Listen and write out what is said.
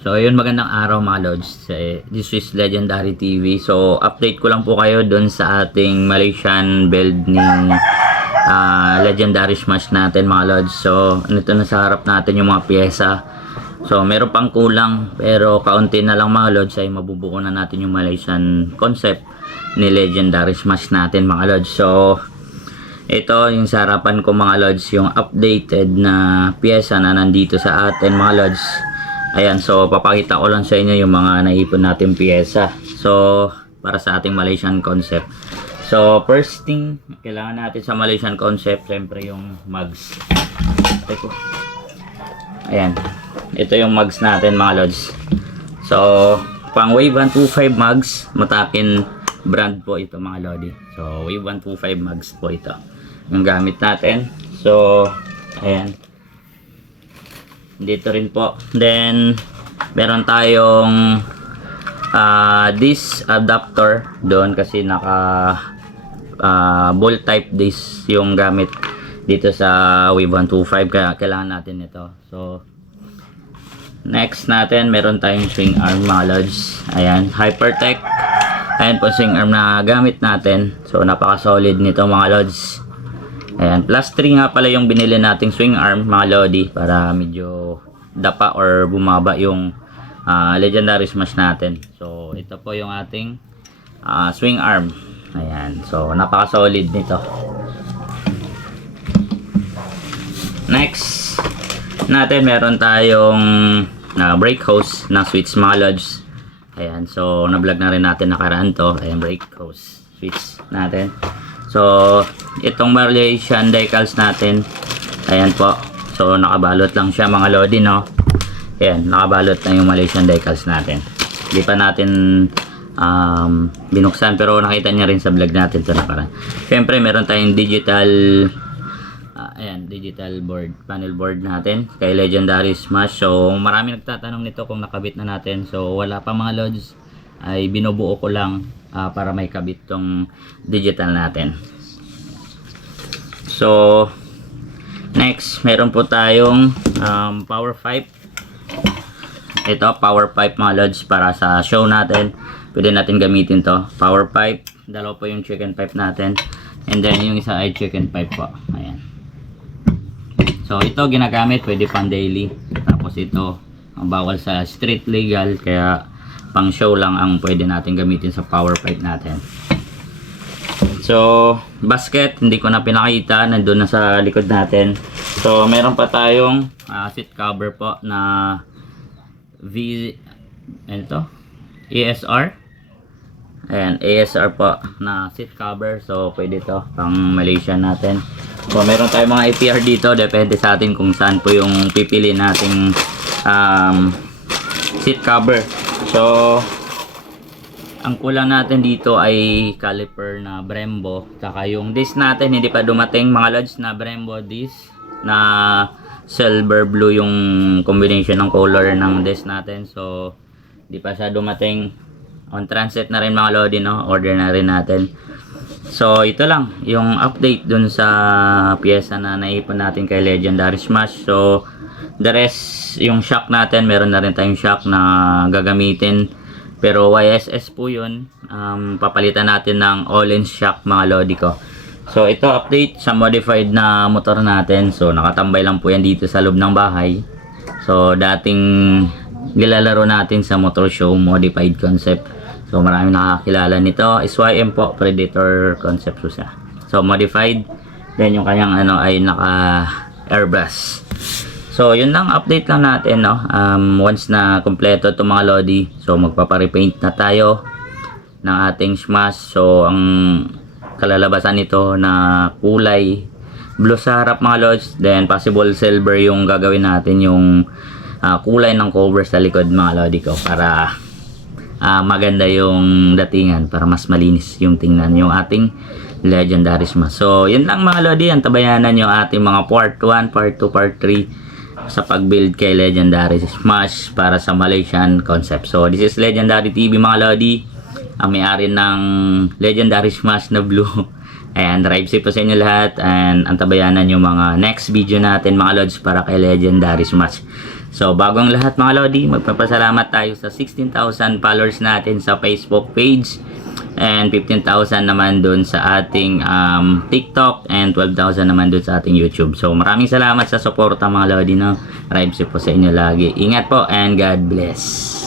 So, ayun, magandang araw mga Lods. This is Legendary TV. So, update ko lang po kayo dun sa ating Malaysian build ni ah, Legendary Smash natin mga Lods. So, nito na sa harap natin yung mga pyesa. So, meron pang kulang pero kaunti na lang mga Lods ay mabubuo na natin yung Malaysian concept ni Legendary Smash natin mga Lods. So, ito yung sa harapan ko mga Lods, yung updated na pyesa na nandito sa atin mga Lods. Ayan, so papakita ko lang sa inyo yung mga naipon natin pyesa. So, para sa ating Malaysian concept. So, first thing, kailangan natin sa Malaysian concept, syempre yung mugs. Teko. Ayan. Ito yung mugs natin mga Lods. So, pang Wave 125 mugs, matakin brand po ito mga Lodi. So, Wave 125 mugs po ito. Yung gamit natin. So, ayan. Dito rin po. Then, meron tayong ah this adapter doon kasi naka ah, ball type this yung gamit dito sa Wave 125 kaya kailangan natin ito. So, next natin meron tayong swing arm mga lods. Ayan, Hypertech. Ayan po swing arm na gamit natin. So, napaka-solid nito mga lods. Ayan, plus 3 nga pala yung binili nating swing arm mga lodi para medyo dapa or bumaba yung ah, legendary smash natin. So, ito po yung ating ah, swing arm. Ayan, so napaka-solid nito. Next natin meron tayong na brake hose na switch mga lods. Ayan, so na-vlog na rin natin nakaraan to. Ayan, brake hose switch natin. So, itong Malaysian decals natin, ayan po. So, nakabalot lang siya mga lodi, no? Ayan, nakabalot na yung Malaysian decals natin. Hindi pa natin um, binuksan, pero nakita niya rin sa vlog natin sa nakaraan. Siyempre, meron tayong digital Ah, ayan, digital board, panel board natin kay Legendary Smash. So, marami nagtatanong nito kung nakabit na natin. So, wala pa mga lods. Ay binubuo ko lang ah, para may kabit tong digital natin. So, next, meron po tayong um, power pipe. Ito, power pipe mga lods para sa show natin. Pwede natin gamitin to. Power pipe. Dalawa po yung chicken pipe natin. And then, yung isa ay chicken pipe po. Ayan. So ito ginagamit pwede pang daily. Tapos ito ang bawal sa street legal kaya pang show lang ang pwede natin gamitin sa power pipe natin. So basket hindi ko na pinakita nandoon na sa likod natin. So meron pa tayong ah, seat cover po na V ano to? ESR Ayan, ASR po na seat cover. So, pwede to pang Malaysia natin. So, meron tayong mga APR dito. Depende sa atin kung saan po yung pipili nating um, seat cover. So, ang kulang natin dito ay caliper na Brembo. Saka yung disc natin, hindi pa dumating. Mga lods na Brembo disc na silver blue yung combination ng color ng disc natin. So, hindi pa siya dumating. On transit na rin mga lodi no? Order na rin natin. So ito lang yung update dun sa pyesa na naipon natin kay Legendary Smash. So the rest yung shock natin meron na rin tayong shock na gagamitin pero YSS po yun um, papalitan natin ng all-in shock mga lodi ko so ito update sa modified na motor natin so nakatambay lang po yan dito sa loob ng bahay so dating nilalaro natin sa motor show modified concept So marami nakakilala nito. SYM po, Predator concept po siya. So modified. Then yung kanyang ano ay naka airbrush. So yun lang update lang natin no. Um, once na kompleto itong mga lodi, so magpapa-repaint na tayo ng ating smash. So ang kalalabasan nito na kulay blue sa harap mga lods, then possible silver yung gagawin natin yung ah, kulay ng cover sa likod mga lodi ko para ah, maganda yung datingan para mas malinis yung tingnan yung ating legendary smash. So, yun lang mga lodi, ang tabayanan yung ating mga part 1, part 2, part 3 sa pag-build kay Legendary Smash para sa Malaysian concept. So, this is Legendary TV mga lodi. Ang may-ari ng Legendary Smash na blue. Ayan, drive safe po sa inyo lahat and antabayanan yung mga next video natin mga lods para kay Legendary Smash. So, bagong lahat mga Lodi, magpapasalamat tayo sa 16,000 followers natin sa Facebook page and 15,000 naman dun sa ating um, TikTok and 12,000 naman dun sa ating YouTube. So, maraming salamat sa suporta mga Lodi. No? Rives po sa inyo lagi. Ingat po and God bless.